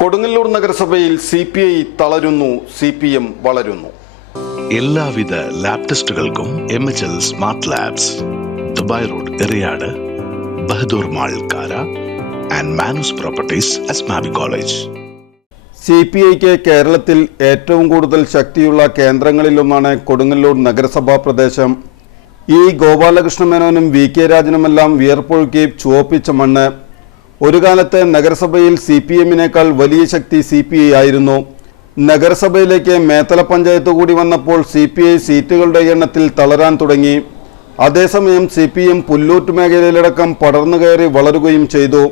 കൊടുങ്ങല്ലൂർ നഗരസഭയിൽ CPI തളരുന്നു, CPM വളരുന്നു. എല്ലാവിധ ലാബ് ടെസ്റ്റുകൾക്കും MHL smart labs, Dubai road, Eriyad, Bahadur mall, Kara and Manus properties, Asmabi college. CPIക്ക് കേരളത്തിൽ ഏറ്റവും കൂടുതൽ ശക്തിയുള്ള കേന്ദ്രങ്ങളിലൊന്നാണ് കൊടുങ്ങല്ലൂർ നഗരസഭാ പ്രദേശം. ഈ ഗോപാലകൃഷ്ണ മേനോനും VK രാജനുമെല്ലാം വിയർപ്പൊഴുക്കി ചുവപ്പിച്ച മണ്ണ്. ഒരു കാലത്ത് നഗരസഭയിൽ CPMനേക്കാൾ വലിയ ശക്തി CPI ആയിരുന്നു. നഗരസഭയിലേക്ക് മേത്തല പഞ്ചായത്ത് കൂടി വന്നപ്പോൾ CPI സീറ്റുകളുടെ എണ്ണത്തിൽ തളരാൻ തുടങ്ങി. അതേസമയം CPM പുല്ലൂറ്റ് മേഖലയിലടക്കം പടർന്നു കയറി വളരുകയും ചെയ്തു.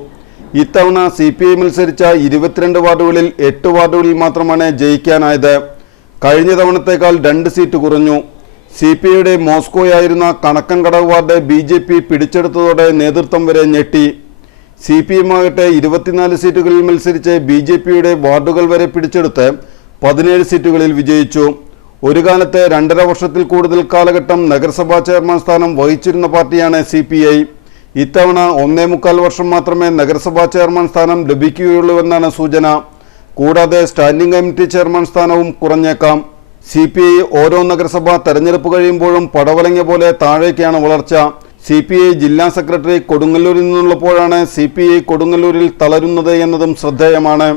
ഇത്തവണ CPI മത്സരിച്ച 22 വാർഡുകളിൽ 8 വാർഡുകളിൽ മാത്രമാണ് ജയിക്കാനായത്. കഴിഞ്ഞ തവണത്തേക്കാൾ 2 സീറ്റ് കുറഞ്ഞു. CPIയുടെ മോസ്കോയായിരുന്ന കണക്കൻകടവ് വാർഡ് BJP പിടിച്ചെടുത്തതോടെ നേതൃത്വം വരെ ഞെട്ടി. CPM ആകട്ടെ 24 സീറ്റുകളിൽ മത്സരിച്ച് BJPയുടെ വാർഡുകൾ വരെ പിടിച്ചെടുത്ത് 17 സീറ്റുകളിൽ വിജയിച്ചു. ഒരു കാലത്ത് 2.5 വർഷത്തിൽ കൂടുതൽ കാലഘട്ടം നഗരസഭാ ചെയർമാൻ സ്ഥാനം വഹിച്ചിരുന്ന പാർട്ടിയാണ് CPI. ഇത്തവണ 1.25 വർഷം മാത്രമേ നഗരസഭാ ചെയർമാൻ സ്ഥാനം ലഭിക്കുകയുള്ളൂവെന്നാണ് സൂചന. കൂടാതെ സ്റ്റാൻഡിംഗ് കമ്മിറ്റി ചെയർമാൻ സ്ഥാനവും കുറഞ്ഞേക്കാം. CPI ഓരോ നഗരസഭാ തെരഞ്ഞെടുപ്പ് കഴിയുമ്പോഴും പടവലങ്ങ പോലെ താഴേക്കാണ് വളർച്ച. CPI ജില്ലാ സെക്രട്ടറി കൊടുങ്ങല്ലൂരിൽ നിന്നുള്ളപ്പോഴാണ് CPI കൊടുങ്ങല്ലൂരിൽ തളരുന്നത് എന്നതും ശ്രദ്ധേയമാണ്.